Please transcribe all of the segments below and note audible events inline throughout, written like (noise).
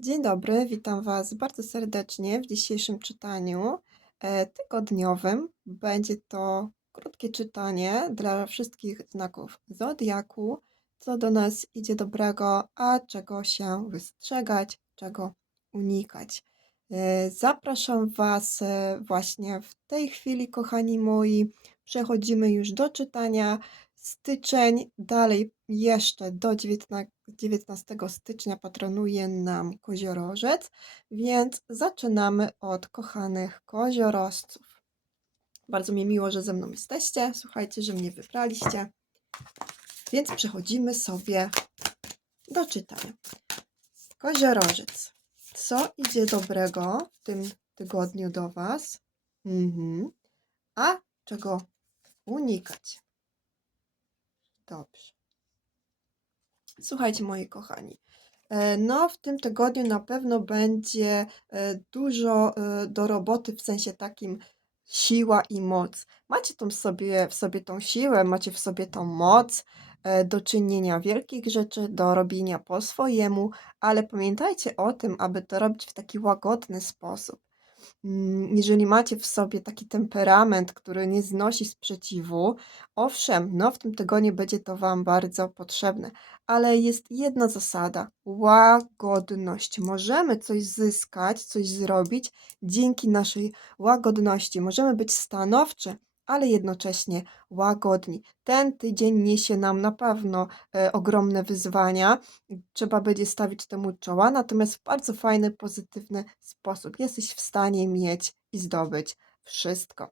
Dzień dobry, witam Was bardzo serdecznie w dzisiejszym czytaniu e, tygodniowym. Będzie to krótkie czytanie dla wszystkich znaków zodiaku, co do nas idzie dobrego, a czego się wystrzegać, czego unikać. E, Zapraszam Was e, właśnie w tej chwili, kochani moi. Przechodzimy już do czytania. Styczeń, dalej jeszcze do 19, 19 stycznia patronuje nam koziorożec, więc zaczynamy od kochanych koziorożców. Bardzo mi miło, że ze mną jesteście. Słuchajcie, że mnie wybraliście. Więc przechodzimy sobie do czytania. Koziorożec. Co idzie dobrego w tym tygodniu do Was? Mhm. A czego unikać? Dobrze. Słuchajcie, moi kochani. e, No, w tym tygodniu na pewno będzie e, dużo e, do roboty w sensie takim siła i moc. Macie tą sobie, w sobie tą siłę, macie w sobie tą moc do czynienia wielkich rzeczy, do robienia po swojemu, ale pamiętajcie o tym, aby to robić w taki łagodny sposób. Mm, Jeżeli macie w sobie taki temperament, który nie znosi sprzeciwu, owszem, no w tym tygodniu będzie to Wam bardzo potrzebne, ale jest jedna zasada: łagodność. Możemy coś zyskać, coś zrobić dzięki naszej łagodności. Możemy być stanowczy, ale jednocześnie łagodni. Ten tydzień niesie nam na pewno e, ogromne wyzwania. Trzeba będzie stawić temu czoła, natomiast w bardzo fajny, pozytywny sposób. Jesteś w stanie mieć i zdobyć wszystko.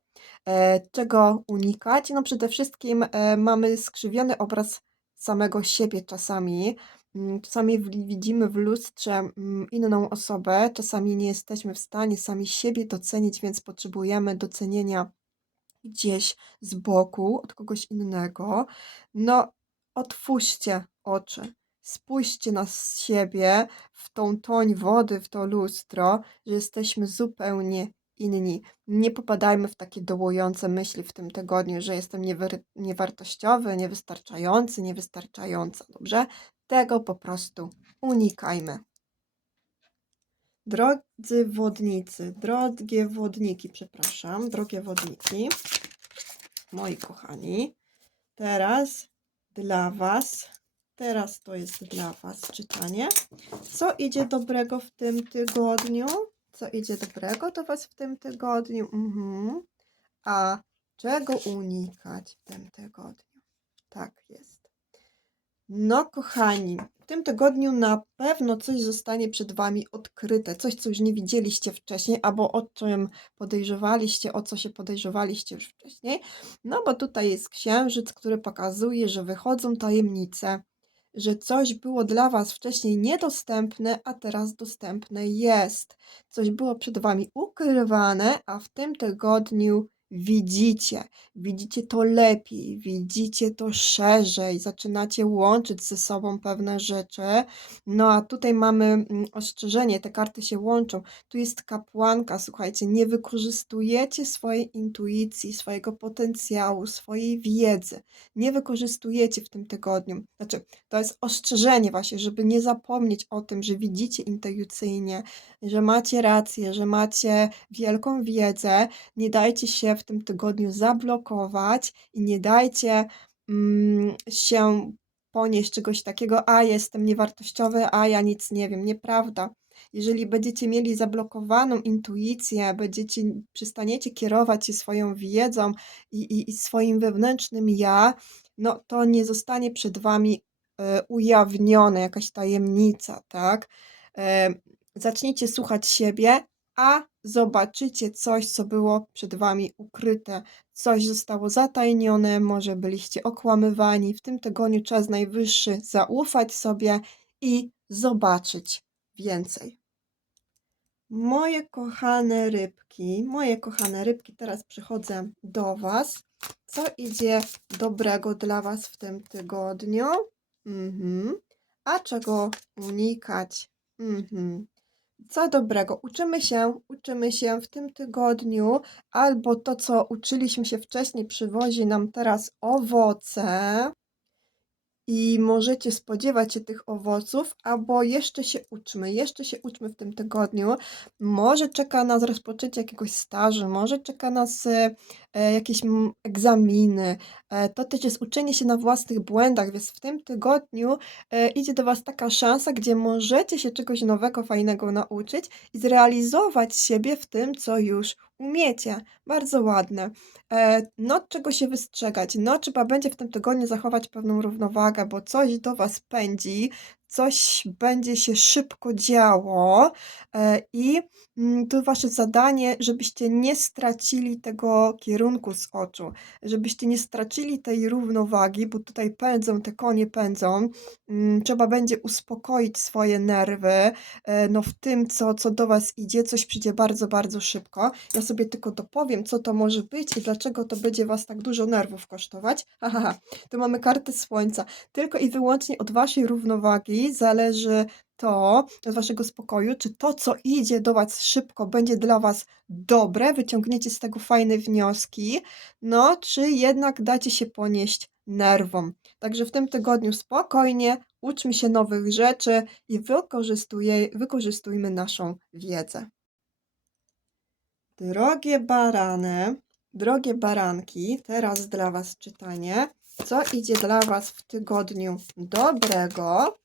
E, czego unikać? No przede wszystkim e, mamy skrzywiony obraz samego siebie czasami. Mm, Czasami widzimy w lustrze mm, inną osobę, czasami nie jesteśmy w stanie sami siebie docenić, więc potrzebujemy docenienia gdzieś z boku od kogoś innego. No, otwórzcie oczy, spójrzcie na siebie w tą toń wody, w to lustro, że jesteśmy zupełnie inni. Nie popadajmy w takie dołujące myśli w tym tygodniu, że jestem niewyr- niewartościowy, niewystarczający, niewystarczająca, dobrze? Tego po prostu unikajmy. Drodzy wodnicy, drogie wodniki, przepraszam, drogie wodniki, moi kochani, teraz dla Was, teraz to jest dla Was czytanie. Co idzie dobrego w tym tygodniu? Co idzie dobrego do Was w tym tygodniu? Mhm. A czego unikać w tym tygodniu? Tak jest. No, kochani, w tym tygodniu na pewno coś zostanie przed Wami odkryte, coś, co już nie widzieliście wcześniej, albo o czym podejrzewaliście, o co się podejrzewaliście już wcześniej. No, bo tutaj jest księżyc, który pokazuje, że wychodzą tajemnice, że coś było dla Was wcześniej niedostępne, a teraz dostępne jest. Coś było przed Wami ukrywane, a w tym tygodniu widzicie. Widzicie to lepiej, widzicie to szerzej, zaczynacie łączyć ze sobą pewne rzeczy. No a tutaj mamy mm, ostrzeżenie, te karty się łączą. Tu jest kapłanka, słuchajcie, nie wykorzystujecie swojej intuicji, swojego potencjału, swojej wiedzy. Nie wykorzystujecie w tym tygodniu. Znaczy, to jest ostrzeżenie właśnie, żeby nie zapomnieć o tym, że widzicie intuicyjnie, że macie rację, że macie wielką wiedzę. Nie dajcie się w tym tygodniu zablokować i nie dajcie mm, się ponieść czegoś takiego, a jestem niewartościowy, a ja nic nie wiem. Nieprawda. Jeżeli będziecie mieli zablokowaną intuicję, będziecie, przestaniecie kierować się swoją wiedzą i, i, i swoim wewnętrznym ja, no to nie zostanie przed wami ujawnione jakaś tajemnica, tak? E, zacznijcie słuchać siebie, a zobaczycie coś, co było przed wami ukryte, coś zostało zatajnione, może byliście okłamywani. W tym tygodniu czas najwyższy zaufać sobie i zobaczyć więcej. Moje kochane rybki, moje kochane rybki, teraz przychodzę do Was. Co idzie dobrego dla Was w tym tygodniu? Mhm. A czego unikać? Mhm. Co dobrego? Uczymy się, uczymy się w tym tygodniu, albo to, co uczyliśmy się wcześniej, przywozi nam teraz owoce. i możecie spodziewać się tych owoców, albo jeszcze się uczmy, jeszcze się uczmy w tym tygodniu. Może czeka nas rozpoczęcie jakiegoś stażu, może czeka nas e, jakieś mm, egzaminy. E, to też jest uczenie się na własnych błędach, więc w tym tygodniu e, idzie do Was taka szansa, gdzie możecie się czegoś nowego, fajnego nauczyć i zrealizować siebie w tym, co już umiecie. Bardzo ładne. E, no, czego się wystrzegać? No, trzeba będzie w tym tygodniu zachować pewną równowagę, bo coś do Was pędzi, coś będzie się szybko działo e, i mm, to Wasze zadanie, żebyście nie stracili tego kierunku z oczu, żebyście nie stracili tej równowagi, bo tutaj pędzą, te konie pędzą. Mm, Trzeba będzie uspokoić swoje nerwy, e, no w tym, co, co do Was idzie, coś przyjdzie bardzo, bardzo szybko. Ja sobie tylko dopowiem, co to może być i dlaczego to będzie Was tak dużo nerwów kosztować. Ha, ha, ha. Tu mamy kartę słońca. Tylko i wyłącznie od Waszej równowagi zależy to, od Waszego spokoju, czy to, co idzie do Was szybko, będzie dla Was dobre, wyciągniecie z tego fajne wnioski, no, czy jednak dacie się ponieść nerwom. Także w tym tygodniu spokojnie, uczmy się nowych rzeczy i wykorzystujmy naszą wiedzę. Drogie barany, drogie baranki, teraz dla Was czytanie. Co idzie dla Was w tygodniu dobrego?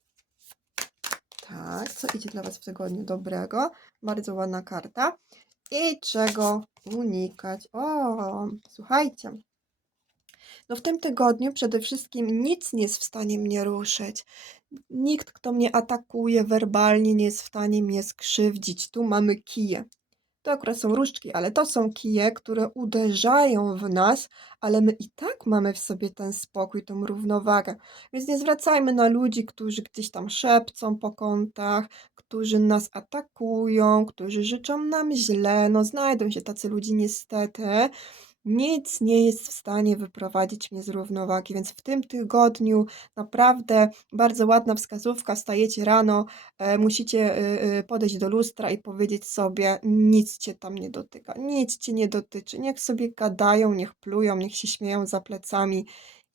Tak, co idzie dla Was w tygodniu dobrego? Bardzo ładna karta. I czego unikać? O, słuchajcie. No w tym tygodniu przede wszystkim nic nie jest w stanie mnie ruszyć. Nikt, kto mnie atakuje werbalnie, nie jest w stanie mnie skrzywdzić. Tu mamy kije. To akurat są różdżki, ale to są kije, które uderzają w nas, ale my i tak mamy w sobie ten spokój, tą równowagę. Więc nie zwracajmy na ludzi, którzy gdzieś tam szepcą po kątach, którzy nas atakują, którzy życzą nam źle. No znajdą się tacy ludzie niestety. Nic nie jest w stanie wyprowadzić mnie z równowagi, więc w tym tygodniu naprawdę bardzo ładna wskazówka. Wstajecie rano, e, musicie e, e, podejść do lustra i powiedzieć sobie: Nic cię tam nie dotyka, nic cię nie dotyczy. Niech sobie gadają, niech plują, niech się śmieją za plecami.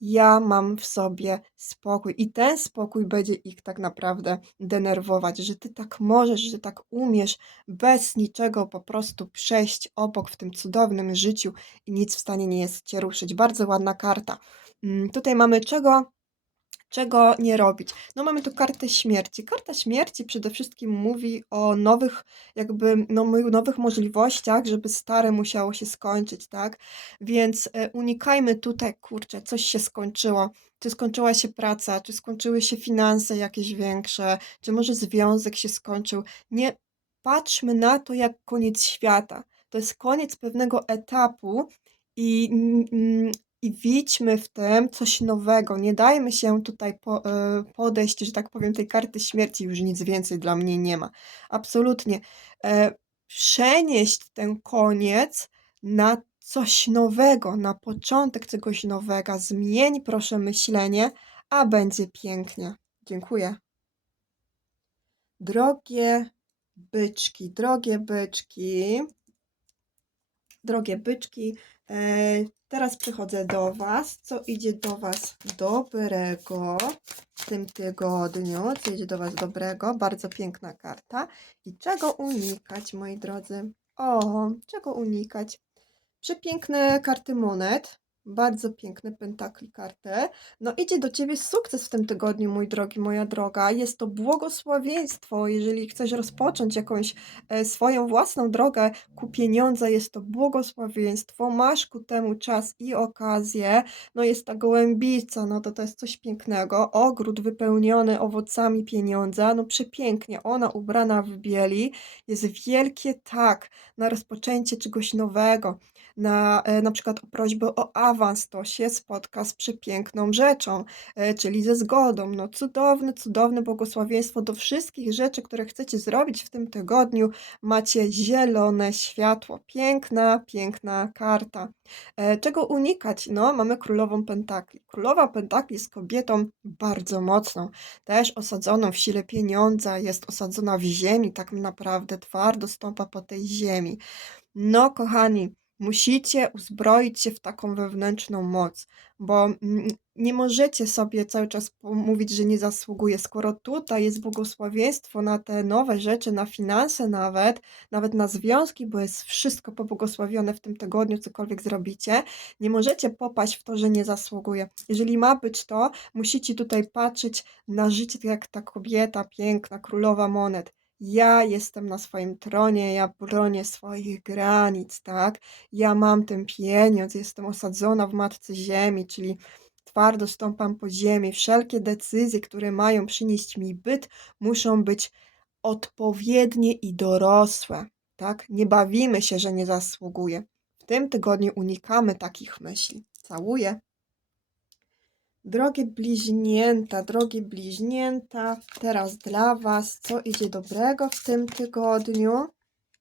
Ja mam w sobie spokój i ten spokój będzie ich tak naprawdę denerwować, że ty tak możesz, że tak umiesz bez niczego po prostu przejść obok w tym cudownym życiu i nic w stanie nie jest cię ruszyć. Bardzo ładna karta. Mm, Tutaj mamy czego czego nie robić. No mamy tu kartę śmierci. Karta śmierci przede wszystkim mówi o nowych, jakby, no, nowych możliwościach, żeby stare musiało się skończyć, tak? Więc e, unikajmy tutaj, kurczę, coś się skończyło. Czy skończyła się praca, czy skończyły się finanse jakieś większe, czy może związek się skończył. Nie patrzmy na to jak koniec świata. To jest koniec pewnego etapu i i widźmy w tym coś nowego. Nie dajmy się tutaj po, e, podejść, że tak powiem, tej karty śmierci, już nic więcej dla mnie nie ma. Absolutnie. E, Przenieść ten koniec na coś nowego, na początek czegoś nowego. Zmień proszę myślenie, a będzie pięknie. Dziękuję. Drogie byczki, drogie byczki, drogie byczki, e, teraz przychodzę do Was. Co idzie do Was dobrego w tym tygodniu? Co idzie do Was dobrego? Bardzo piękna karta. I czego unikać, moi drodzy? O, czego unikać? Przepiękne karty monet. Bardzo piękne pentakli karty. No idzie do Ciebie sukces w tym tygodniu, mój drogi, moja droga. Jest to błogosławieństwo, jeżeli chcesz rozpocząć jakąś e, swoją własną drogę ku pieniądze, jest to błogosławieństwo. Masz ku temu czas i okazję. No jest ta gołębica, no to to jest coś pięknego. Ogród wypełniony owocami pieniądza, no przepięknie. Ona ubrana w bieli. Jest wielkie tak na rozpoczęcie czegoś nowego na, e, na przykład prośbę o awans, to się spotka z przepiękną rzeczą, e, czyli ze zgodą. No cudowne, cudowne błogosławieństwo do wszystkich rzeczy, które chcecie zrobić w tym tygodniu. Macie zielone światło. Piękna, piękna karta. E, czego unikać? No, mamy królową pentakli. Królowa pentakli jest kobietą bardzo mocną, też osadzoną w sile pieniądza, jest osadzona w ziemi, tak naprawdę twardo stąpa po tej ziemi. No, kochani, Musicie uzbroić się w taką wewnętrzną moc, bo nie możecie sobie cały czas mówić, że nie zasługuje, skoro tutaj jest błogosławieństwo na te nowe rzeczy, na finanse nawet, nawet na związki, bo jest wszystko pobłogosławione w tym tygodniu, cokolwiek zrobicie. Nie możecie popaść w to, że nie zasługuje. Jeżeli ma być to, musicie tutaj patrzeć na życie tak jak ta kobieta piękna, królowa monet. Ja jestem na swoim tronie, ja bronię swoich granic, tak? Ja mam ten pieniądz, jestem osadzona w matce ziemi, czyli twardo stąpam po ziemi. Wszelkie decyzje, które mają przynieść mi byt, muszą być odpowiednie i dorosłe, tak? Nie bawimy się, że nie zasługuję. W tym tygodniu unikamy takich myśli. Całuję. Drogie bliźnięta, drogie bliźnięta, teraz dla Was, co idzie dobrego w tym tygodniu?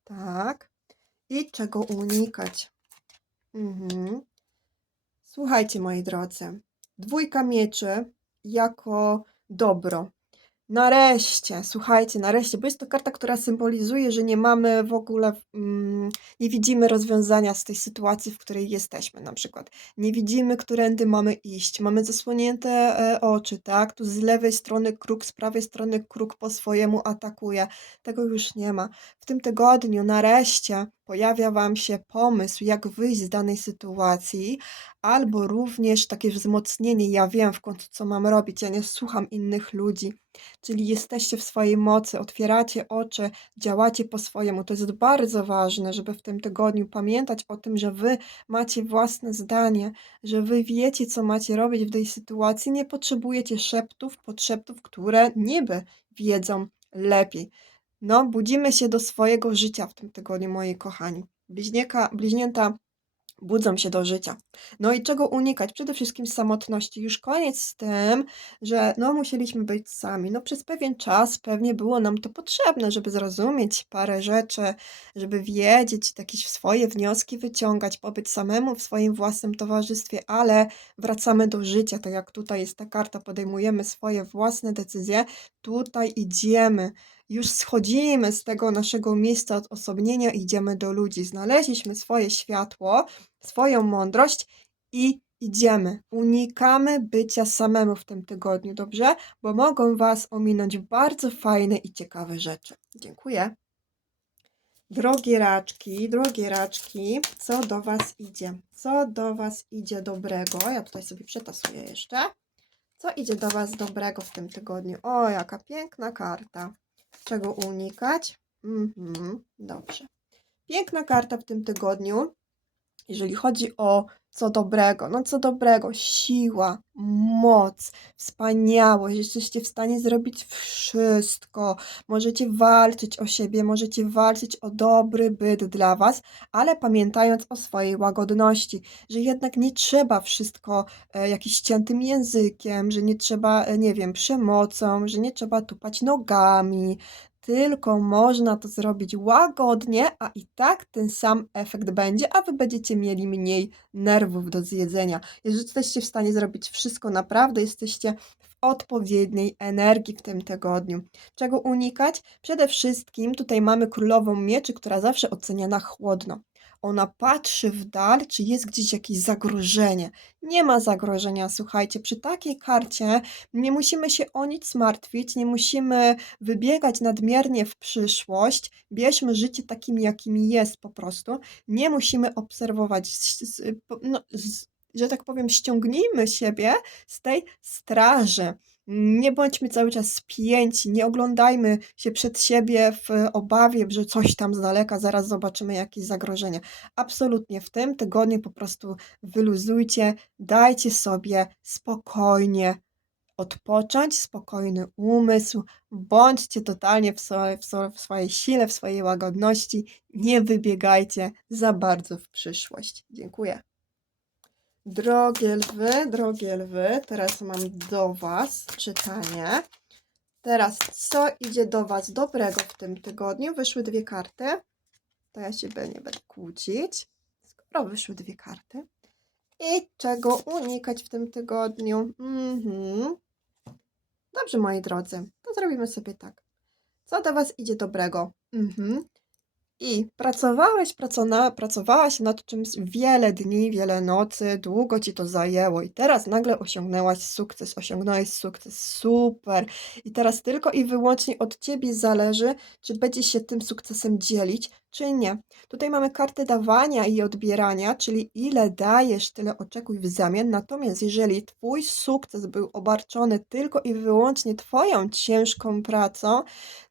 Tak. I czego unikać? Mhm. Słuchajcie, moi drodzy, dwójka mieczy jako dobro. Nareszcie, słuchajcie, nareszcie, bo jest to karta, która symbolizuje, że nie mamy w ogóle, mm, nie widzimy rozwiązania z tej sytuacji, w której jesteśmy, na przykład. Nie widzimy, którędy mamy iść, mamy zasłonięte e, oczy, tak? Tu z lewej strony kruk, z prawej strony kruk po swojemu atakuje. Tego już nie ma. W tym tygodniu nareszcie pojawia Wam się pomysł, jak wyjść z danej sytuacji, albo również takie wzmocnienie. Ja wiem w końcu, co mam robić, ja nie słucham innych ludzi. Czyli jesteście w swojej mocy, otwieracie oczy, działacie po swojemu. To jest bardzo ważne, żeby w tym tygodniu pamiętać o tym, że Wy macie własne zdanie, że Wy wiecie, co macie robić w tej sytuacji. Nie potrzebujecie szeptów, podszeptów, które niby wiedzą lepiej. No, budzimy się do swojego życia w tym tygodniu, moi kochani. Bliźnieka, bliźnięta budzą się do życia. No i czego unikać? Przede wszystkim samotności. Już koniec z tym, że no musieliśmy być sami. No przez pewien czas pewnie było nam to potrzebne, żeby zrozumieć parę rzeczy, żeby wiedzieć, jakieś swoje wnioski wyciągać, pobyć samemu w swoim własnym towarzystwie, ale wracamy do życia, tak jak tutaj jest ta karta, podejmujemy swoje własne decyzje, tutaj idziemy już schodzimy z tego naszego miejsca odosobnienia idziemy do ludzi. Znaleźliśmy swoje światło, swoją mądrość i idziemy. Unikamy bycia samemu w tym tygodniu, dobrze? Bo mogą Was ominąć bardzo fajne i ciekawe rzeczy. Dziękuję. Drogie raczki, drogie raczki, co do Was idzie? Co do Was idzie dobrego? Ja tutaj sobie przetasuję jeszcze. Co idzie do Was dobrego w tym tygodniu? O, jaka piękna karta. Czego unikać? Mhm, dobrze. Piękna karta w tym tygodniu, jeżeli chodzi o co dobrego. No co dobrego, siła, moc, wspaniałość. Jesteście w stanie zrobić wszystko. Możecie walczyć o siebie, możecie walczyć o dobry byt dla Was, ale pamiętając o swojej łagodności, że jednak nie trzeba wszystko e, jakimś ciętym językiem, że nie trzeba, e, nie wiem, przemocą, że nie trzeba tupać nogami, tylko można to zrobić łagodnie, a i tak ten sam efekt będzie, a wy będziecie mieli mniej nerwów do zjedzenia. Jeżeli jesteście w stanie zrobić wszystko naprawdę, jesteście w odpowiedniej energii w tym tygodniu. Czego unikać? Przede wszystkim tutaj mamy królową mieczy, która zawsze oceniana chłodno. Ona patrzy w dal, czy jest gdzieś jakieś zagrożenie. Nie ma zagrożenia, słuchajcie. Przy takiej karcie nie musimy się o nic martwić, nie musimy wybiegać nadmiernie w przyszłość. Bierzmy życie takim, jakim jest po prostu. Nie musimy obserwować, no, że tak powiem, ściągnijmy siebie z tej straży. Nie bądźmy cały czas spięci, nie oglądajmy się przed siebie w obawie, że coś tam z daleka, zaraz zobaczymy jakieś zagrożenie. Absolutnie w tym tygodniu po prostu wyluzujcie, dajcie sobie spokojnie odpocząć, spokojny umysł, bądźcie totalnie w, swo- w, swo- w swojej sile, w swojej łagodności, nie wybiegajcie za bardzo w przyszłość. Dziękuję. Drogie lwy, drogie lwy, teraz mam do Was czytanie. Teraz, co idzie do Was dobrego w tym tygodniu? Wyszły dwie karty. To ja się nie będę kłócić. Skoro wyszły dwie karty. I czego unikać w tym tygodniu? Mhm. Dobrze, moi drodzy, to zrobimy sobie tak. Co do Was idzie dobrego? Mhm. I pracowałeś, pracona, pracowałaś nad czymś wiele dni, wiele nocy, długo ci to zajęło i teraz nagle osiągnęłaś sukces, osiągnąłeś sukces, super. I teraz tylko i wyłącznie od ciebie zależy, czy będziesz się tym sukcesem dzielić, czy nie. Tutaj mamy kartę dawania i odbierania, czyli ile dajesz, tyle oczekuj w zamian. Natomiast jeżeli twój sukces był obarczony tylko i wyłącznie twoją ciężką pracą,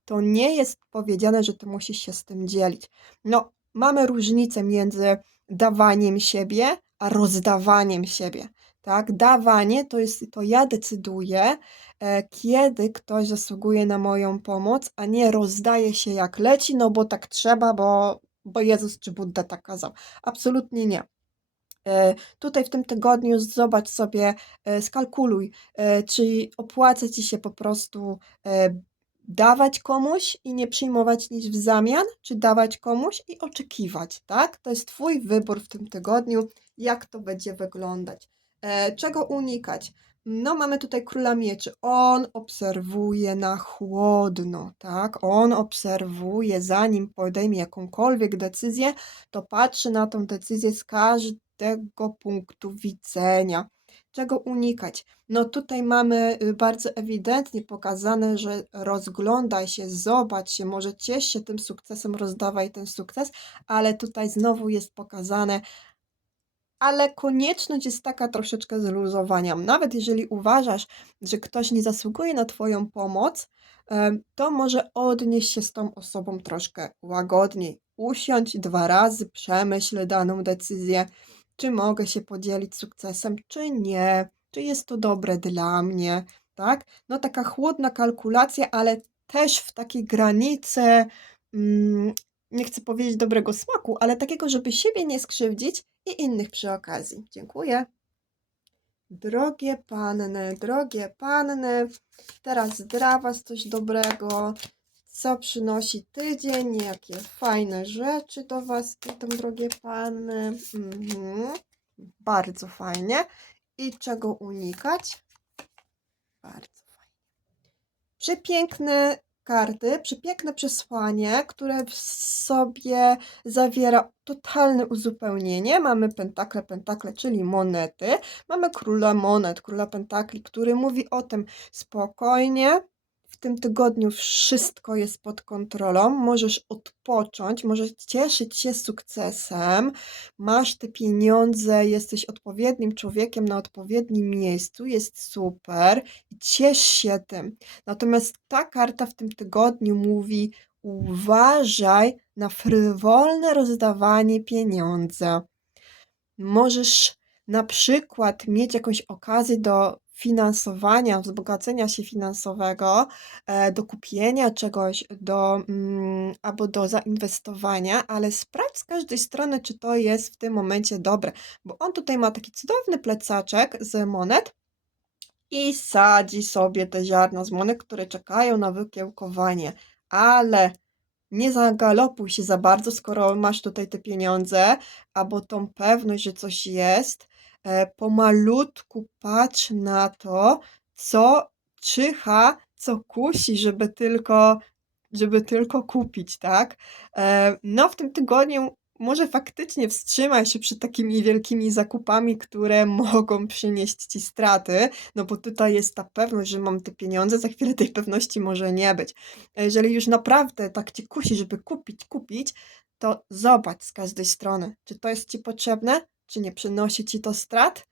to nie jest powiedziane, że ty musisz się z tym dzielić. No, mamy różnicę między dawaniem siebie, a rozdawaniem siebie. Tak, dawanie to jest to ja decyduję, e, kiedy ktoś zasługuje na moją pomoc, a nie rozdaje się jak leci, no bo tak trzeba, bo, bo Jezus czy Budda tak kazał. Absolutnie nie. E, Tutaj w tym tygodniu zobacz sobie, e, skalkuluj, czy opłaca ci się po prostu dawać komuś i nie przyjmować nic w zamian, czy dawać komuś i oczekiwać, tak? To jest Twój wybór w tym tygodniu, jak to będzie wyglądać. E, czego unikać? No, mamy tutaj króla mieczy. On obserwuje na chłodno, tak? On obserwuje, zanim podejmie jakąkolwiek decyzję, to patrzy na tą decyzję z każdego punktu widzenia. Czego unikać? No tutaj mamy y, bardzo ewidentnie pokazane, że rozglądaj się, zobacz się, może ciesz się tym sukcesem, rozdawaj ten sukces, ale tutaj znowu jest pokazane, ale konieczność jest taka troszeczkę zluzowania. Nawet jeżeli uważasz, że ktoś nie zasługuje na Twoją pomoc, to może odnieść się z tą osobą troszkę łagodniej. Usiądź dwa razy, przemyśl daną decyzję, czy mogę się podzielić sukcesem, czy nie, czy jest to dobre dla mnie, tak? No taka chłodna kalkulacja, ale też w takiej granicy, mm, nie chcę powiedzieć dobrego smaku, ale takiego, żeby siebie nie skrzywdzić i innych przy okazji. Dziękuję. Drogie panny, drogie panny, teraz dla Was coś dobrego. Co przynosi tydzień, jakie fajne rzeczy do Was idą, drogie panny. Mhm. Bardzo fajnie. I czego unikać? Bardzo fajnie. Przepiękne karty, przepiękne przesłanie, które w sobie zawiera totalne uzupełnienie. Mamy pentakle, pentakle, czyli monety. Mamy króla monet, króla pentakli, który mówi o tym spokojnie. W tym tygodniu wszystko jest pod kontrolą, możesz odpocząć, możesz cieszyć się sukcesem, masz te pieniądze, jesteś odpowiednim człowiekiem na odpowiednim miejscu, jest super i ciesz się tym. Natomiast ta karta w tym tygodniu mówi: uważaj na frywolne rozdawanie pieniądza. Możesz na przykład mieć jakąś okazję do finansowania, wzbogacenia się finansowego, e, do kupienia czegoś, do, mm, albo do zainwestowania, ale sprawdź z każdej strony, czy to jest w tym momencie dobre, bo on tutaj ma taki cudowny plecaczek z monet i sadzi sobie te ziarna z monet, które czekają na wykiełkowanie, ale nie zagalopuj się za bardzo, skoro masz tutaj te pieniądze, albo tą pewność, że coś jest. E, pomalutku patrz na to, co czyha, co kusi, żeby tylko, żeby tylko kupić, tak? E, no, w tym tygodniu może faktycznie wstrzymaj się przed takimi wielkimi zakupami, które (laughs) mogą przynieść ci straty, no bo tutaj jest ta pewność, że mam te pieniądze, za chwilę tej pewności może nie być. A jeżeli już naprawdę tak cię kusi, żeby kupić, kupić, to zobacz z każdej strony, czy to jest ci potrzebne, czy nie przynosi ci to strat,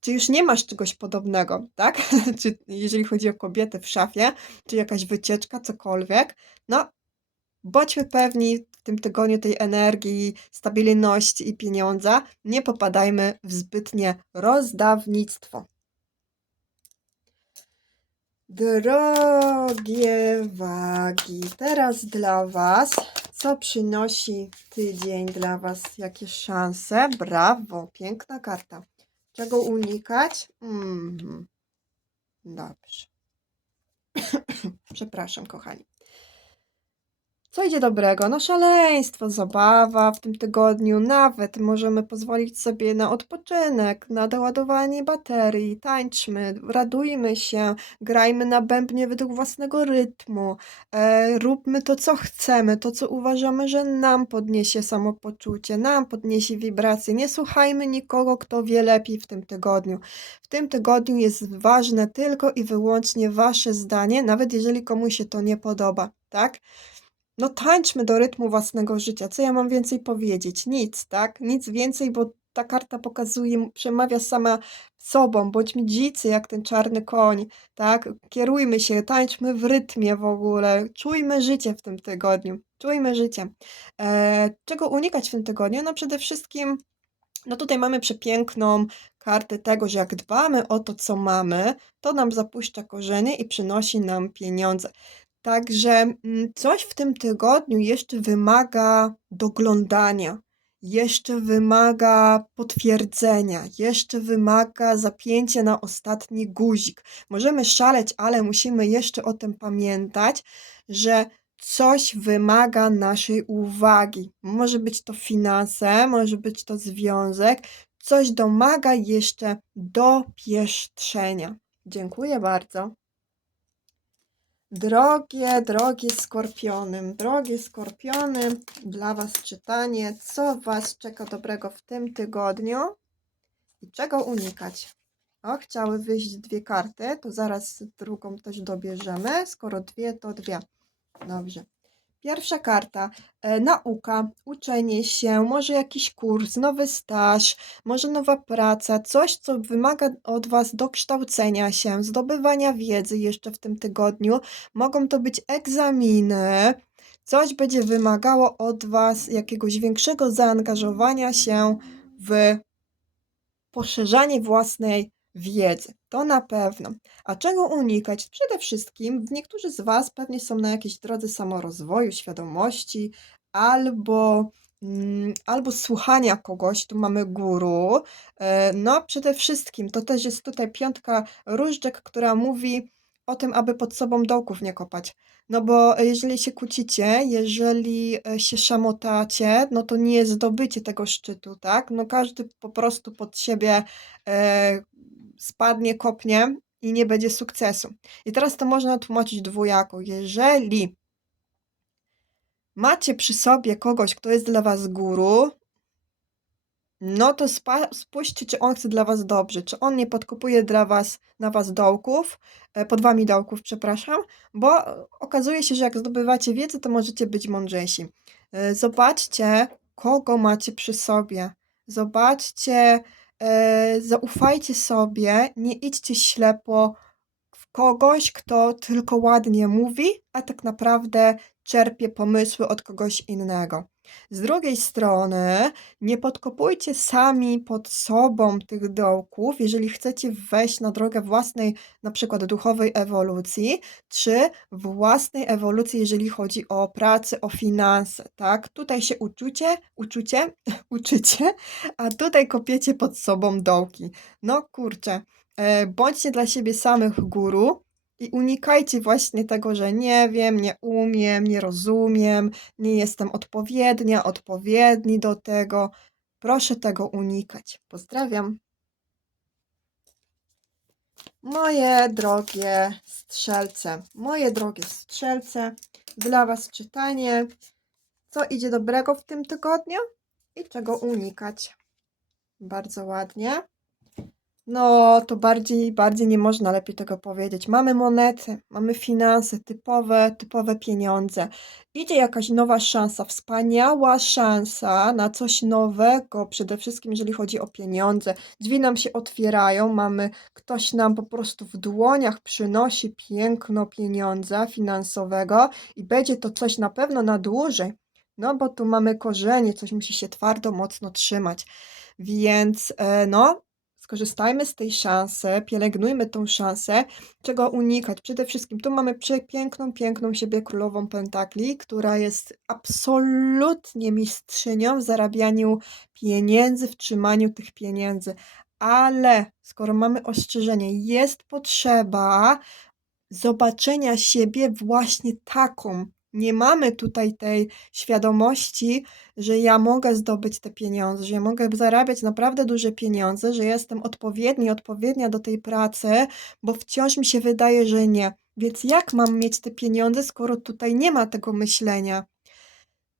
czy już nie masz czegoś podobnego, tak? (laughs) czy jeżeli chodzi o kobietę w szafie, czy jakaś wycieczka, cokolwiek, no bądźmy pewni w tym tygodniu tej energii, stabilności i pieniądza, nie popadajmy w zbytnie rozdawnictwo. Drogie wagi, teraz dla Was, co przynosi tydzień dla Was, jakie szanse? Brawo, piękna karta. Czego unikać? Mhm. Dobrze. (coughs) Przepraszam, kochani. Co idzie dobrego? No szaleństwo, zabawa w tym tygodniu, nawet możemy pozwolić sobie na odpoczynek, na doładowanie baterii, tańczmy, radujmy się, grajmy na bębnie według własnego rytmu, e, róbmy to, co chcemy, to, co uważamy, że nam podniesie samopoczucie, nam podniesie wibracje. Nie słuchajmy nikogo, kto wie lepiej w tym tygodniu. W tym tygodniu jest ważne tylko i wyłącznie wasze zdanie, nawet jeżeli komuś się to nie podoba, tak? No tańczmy do rytmu własnego życia. Co ja mam więcej powiedzieć? Nic, tak? Nic więcej, bo ta karta pokazuje, przemawia sama sobą. Bądźmy dzicy jak ten czarny koń, tak? Kierujmy się, tańczmy w rytmie w ogóle. Czujmy życie w tym tygodniu. Czujmy życie. E, czego unikać w tym tygodniu? No przede wszystkim, no tutaj mamy przepiękną kartę tego, że jak dbamy o to, co mamy, to nam zapuszcza korzenie i przynosi nam pieniądze. Także mm, coś w tym tygodniu jeszcze wymaga doglądania, jeszcze wymaga potwierdzenia, jeszcze wymaga zapięcia na ostatni guzik. Możemy szaleć, ale musimy jeszcze o tym pamiętać, że coś wymaga naszej uwagi. Może być to finanse, może być to związek, coś domaga jeszcze dopieszczenia. Dziękuję bardzo. Drogie, drogie skorpiony, drogie skorpiony, dla Was czytanie, co Was czeka dobrego w tym tygodniu i czego unikać. O, chciały wyjść dwie karty, to zaraz drugą też dobierzemy. Skoro dwie, to dwie. Dobrze. Pierwsza karta. E, nauka, uczenie się, może jakiś kurs, nowy staż, może nowa praca, coś, co wymaga od Was dokształcenia się, zdobywania wiedzy jeszcze w tym tygodniu. Mogą to być egzaminy, coś będzie wymagało od Was jakiegoś większego zaangażowania się w poszerzanie własnej wiedzy. To na pewno. A czego unikać? Przede wszystkim niektórzy z Was pewnie są na jakiejś drodze samorozwoju, świadomości albo, mm, albo słuchania kogoś. Tu mamy guru. E, No, przede wszystkim to też jest tutaj piątka różdżek, która mówi o tym, aby pod sobą dołków nie kopać. No bo jeżeli się kłócicie, jeżeli e, się szamotacie, no to nie zdobycie tego szczytu, tak? No każdy po prostu pod siebie e, spadnie, kopnie i nie będzie sukcesu. I teraz to można tłumaczyć dwojako. Jeżeli macie przy sobie kogoś, kto jest dla was guru, no to spójrzcie, czy on chce dla was dobrze, czy on nie podkopuje dla was, na was dołków, e, pod wami dołków, przepraszam, bo okazuje się, że jak zdobywacie wiedzę, to możecie być mądrzejsi. E, Zobaczcie, kogo macie przy sobie. Zobaczcie, e, zaufajcie sobie, nie idźcie ślepo w kogoś, kto tylko ładnie mówi, a tak naprawdę czerpie pomysły od kogoś innego. Z drugiej strony, nie podkopujcie sami pod sobą tych dołków, jeżeli chcecie wejść na drogę własnej, na przykład duchowej ewolucji, czy własnej ewolucji, jeżeli chodzi o pracę, o finanse, tak? Tutaj się uczucie, uczucie, (laughs) uczycie, a tutaj kopiecie pod sobą dołki. No kurczę, e, bądźcie dla siebie samych guru, i unikajcie właśnie tego, że nie wiem, nie umiem, nie rozumiem, nie jestem odpowiednia, odpowiedni do tego. Proszę tego unikać. Pozdrawiam. Moje drogie strzelce, moje drogie strzelce, dla Was czytanie, co idzie dobrego w tym tygodniu i czego unikać. Bardzo ładnie. No, to bardziej, bardziej nie można lepiej tego powiedzieć. Mamy monety, mamy finanse, typowe, typowe pieniądze. Idzie jakaś nowa szansa, wspaniała szansa na coś nowego, przede wszystkim jeżeli chodzi o pieniądze. Drzwi nam się otwierają, mamy, ktoś nam po prostu w dłoniach przynosi piękno pieniądza finansowego i będzie to coś na pewno na dłużej. No, bo tu mamy korzenie, coś musi się twardo, mocno trzymać. Więc, e, no, Skorzystajmy z tej szansy, pielęgnujmy tą szansę, czego unikać. Przede wszystkim tu mamy przepiękną, piękną siebie królową pentakli, która jest absolutnie mistrzynią w zarabianiu pieniędzy, w trzymaniu tych pieniędzy. Ale skoro mamy ostrzeżenie, jest potrzeba zobaczenia siebie właśnie taką, Nie mamy tutaj tej świadomości, że ja mogę zdobyć te pieniądze, że ja mogę zarabiać naprawdę duże pieniądze, że jestem odpowiedni, odpowiednia do tej pracy, bo wciąż mi się wydaje, że nie. Więc jak mam mieć te pieniądze, skoro tutaj nie ma tego myślenia?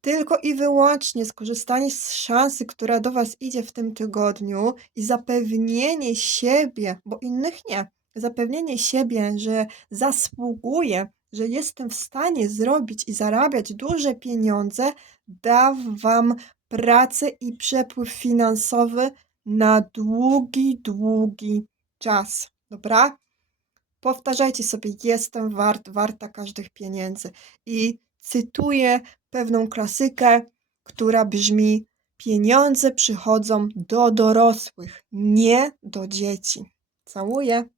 Tylko i wyłącznie skorzystanie z szansy, która do Was idzie w tym tygodniu i zapewnienie siebie, bo innych nie, zapewnienie siebie, że zasługuję, że jestem w stanie zrobić i zarabiać duże pieniądze, da Wam pracę i przepływ finansowy na długi, długi czas. Dobra? Powtarzajcie sobie, jestem wart, warta każdych pieniędzy. I cytuję pewną klasykę, która brzmi: Pieniądze przychodzą do dorosłych, nie do dzieci. Całuję.